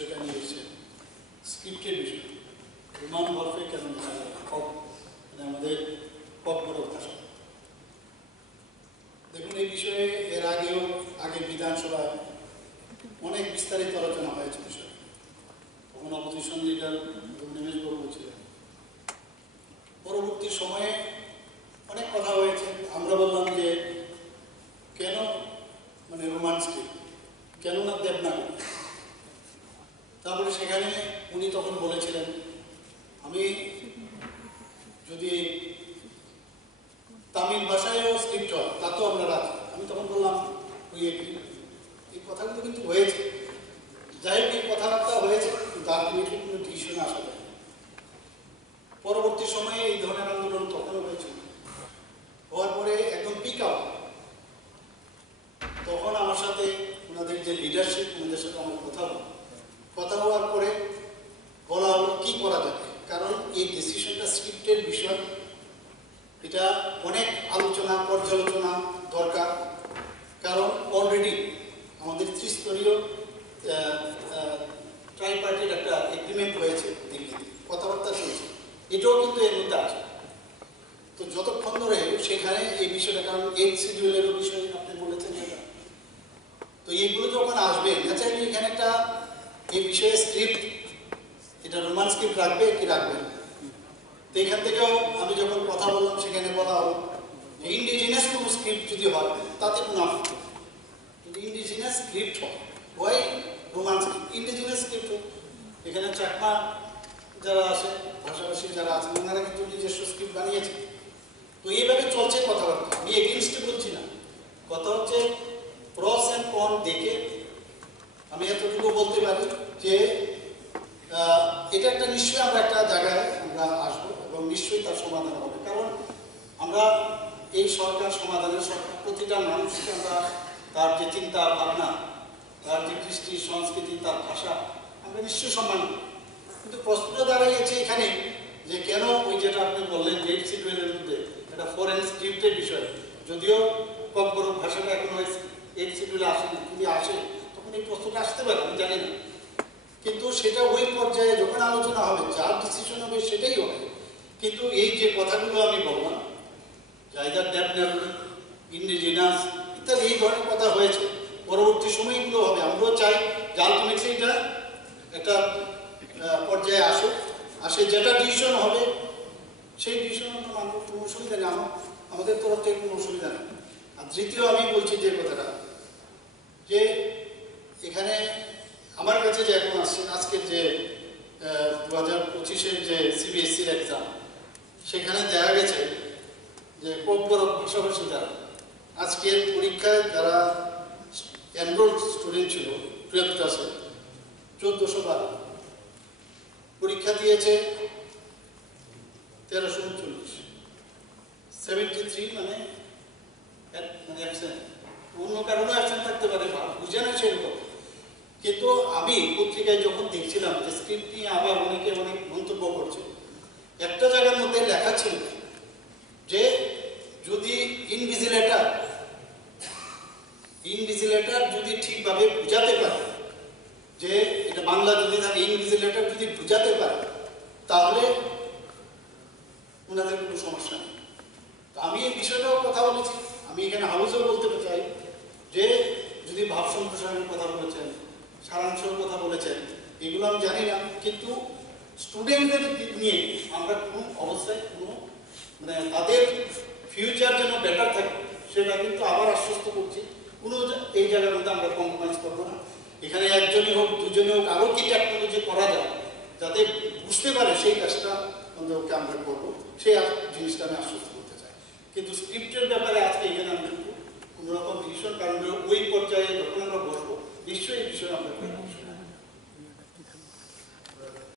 বিষয়টা নিয়ে এসেছেন, স্ক্রিপ্টের বিষয়। রোমান হরফে কেন লেখা যায় মানে আমাদের ককবরক ভাষা। দেখুন, এই বিষয়ে এর আগের বিধানসভায় অনেক বিস্তারিত আলোচনা হয়েছে বিষয়। তখন অপোজিশন লিডার নিমেশ বাবু ছিলেন। পরবর্তী সময়ে অনেক কথা হয়েছে। আমরা বললাম যে কেন মানে রোমান স্ক্রিপ্ট, কেন না দেবনাগরী। তারপরে সেখানে উনি তখন বলেছিলেন আমি যদি তামিল ভাষায়ও স্ক্রিপ্ট হয় তাতেও আমরা রাখি। আমি তখন বললাম ওই এই কথাগুলো কিন্তু হয়েছে, যাই হোক এই কথাবার্তা হয়েছে, কিন্তু আলটিমেটলি কোনো ডিসিশনে আসা যায়। পরবর্তী সময়ে এই ধরনের আন্দোলন তখনও হয়েছিল। হওয়ার পরে একদম পিক আউট, তখন আমার সাথে ওনাদের যে লিডারশিপ, ওনাদের সাথে আমার কথা হওয়ার পরে বলা হলো কী করা যাবে। কারণ এই ডিসিশনটা স্ক্রিপ্টের বিষয়, এটা অনেক আলোচনা পর্যালোচনা দরকার। কারণ অলরেডি আমাদের ত্রিস্তরীয় ট্রাইপার্টির একটা এগ্রিমেন্ট হয়েছে দিল্লিতে, কথাবার্তা চলছে, এটাও কিন্তু এর মধ্যে আছে। তো যতক্ষণ ধরে সেখানে এই বিষয়টা, কারণ 8 শিডিউলেরও বিষয় আপনি বলেছেন এটা, তো এইগুলো যখন আসবে ন্যাচারালি এখানে একটা এই বিষয়ে স্ক্রিপ্ট, এটা রোমান স্ক্রিপ্ট রাখবে কি রাখবে। তো এখান থেকেও আমি যখন কথা বললাম সেখানে বলা হলো যে ইন্ডিজিনাস কোনো স্ক্রিপ্ট যদি হয় তাতে কোনো আপত্তি, যদি ইন্ডিজিনাস স্ক্রিপ্ট হয় রোমান স্ক্রিপ্ট, ইন্ডিজিনাস স্ক্রিপ্ট হোক। এখানে চাকমা যারা আছে, ভাষাভাষী যারা আছেন, ওনারা কিন্তু নিজস্ব স্ক্রিপ্ট বানিয়েছে। তো এইভাবে চলছে কথাবার্তা। আমি এগেনস্টে বলছি না, কথা হচ্ছে প্রস অ্যান্ড কন দেখে আমি এতটুকু বলতে পারি যে এটা একটা নিশ্চয়ই আমরা একটা জায়গায় আমরা আসবো এবং নিশ্চয়ই তার সমাধান হবে। কারণ আমরা এই সরকার সমাধানের সরকার, প্রতিটা মানুষকে আমরা তার যে চিন্তা ভাবনা, তার যে কৃষ্টি সংস্কৃতি, তার ভাষা আমরা নিশ্চয়ই সম্মান করি। কিন্তু প্রশ্নটা দাঁড়াইছে এখানে যে কেন ওই যেটা আপনি বললেন যে 8 শিডিউলের মধ্যে একটা ফরেন স্ক্রিপ্টের বিষয়, যদিও ককবরক ভাষাটা এখন 8 শিডিউলে আসেনি, যদি আসে তখন এই প্রশ্নটা আসতে পারে, আমি জানি না। কিন্তু সেটা ওই পর্যায়ে যখন আলোচনা হবে, যার ডিসিশন হবে সেটাই হবে। কিন্তু এই যে কথাগুলো আমি বললাম, জায়গার দেবনাগরী, ইন্ডিজিনাস ইত্যাদি এই ধরনের কথা হয়েছে, পরবর্তী সময়গুলো হবে। আমরাও চাই যে আলটিমেটলি এটা একটা পর্যায়ে আসে যেটা ডিসিশন হবে সেই ডিসিশন আমরা মানব, কোনো অসুবিধা নেই, আমাদের তরফ থেকে কোনো অসুবিধা নেই। আর দ্বিতীয় আমি বলছি যে কথাটা, যে এখানে আমার কাছে যে এখন আসছে আজকের যে 2025-এর যে সিবিএসসির এক্সাম, সেখানে দেখা গেছে যে ককবরক ভাষাভাষী যারা আজকের পরীক্ষায় যারা এনরোল স্টুডেন্ট ছিল 12th ক্লাসে 1412, পরীক্ষা দিয়েছে 1339, 73 মানে অ্যাবসেন্ট। অন্য কারণে অ্যাবসেন্ট থাকতে পারে, বুঝে না সেরকম। কিন্তু আমি পত্রিকায় যখন দেখছিলাম যে স্ক্রিপ্ট নিয়ে আবার অনেকে অনেক মন্তব্য করছে, একটা জায়গার মধ্যে লেখা ছিল যে যদি ইনভিজিলেটর যদি ঠিকভাবে বুঝাতে পারে, যে এটা বাংলা যদি থাকে, ইনভিজিলেটর যদি বুঝাতে পারে তাহলে ওনাদের কোনো সমস্যা নেই। তো আমি এই বিষয়টাও কথা বলেছি, আমি এখানে হাউসেও বলতে চাই যে যদি ভাব সম্প্রসারণের কথা বলেছেন, সারাংশের কথা বলেছেন, এগুলো আমি জানি না, কিন্তু স্টুডেন্টদের নিয়ে আমরা কোনো অবস্থায় কোনো মানে তাদের ফিউচার যেন বেটার থাকে সেটা কিন্তু আবার আশ্বস্ত করছি। কোনো এই জায়গার মধ্যে আমরা কম্প্রোমাইজ করবো না। এখানে একজনই হোক, দুজনে হোক, আরও কি টেকনোলজি করা যায় যাতে বুঝতে পারে, সেই কাজটা ওকে আমরা করবো, সেই জিনিসটা আমি আশ্বস্ত করতে চাই। কিন্তু স্ক্রিপ্টের ব্যাপারে আজকে এখানে আমি কোনো রকম ডিসিশন, কারণ ওই পর্যায়ে যখন আমরা বসবো নিশ্চয়ই এই বিষয়ে আমরা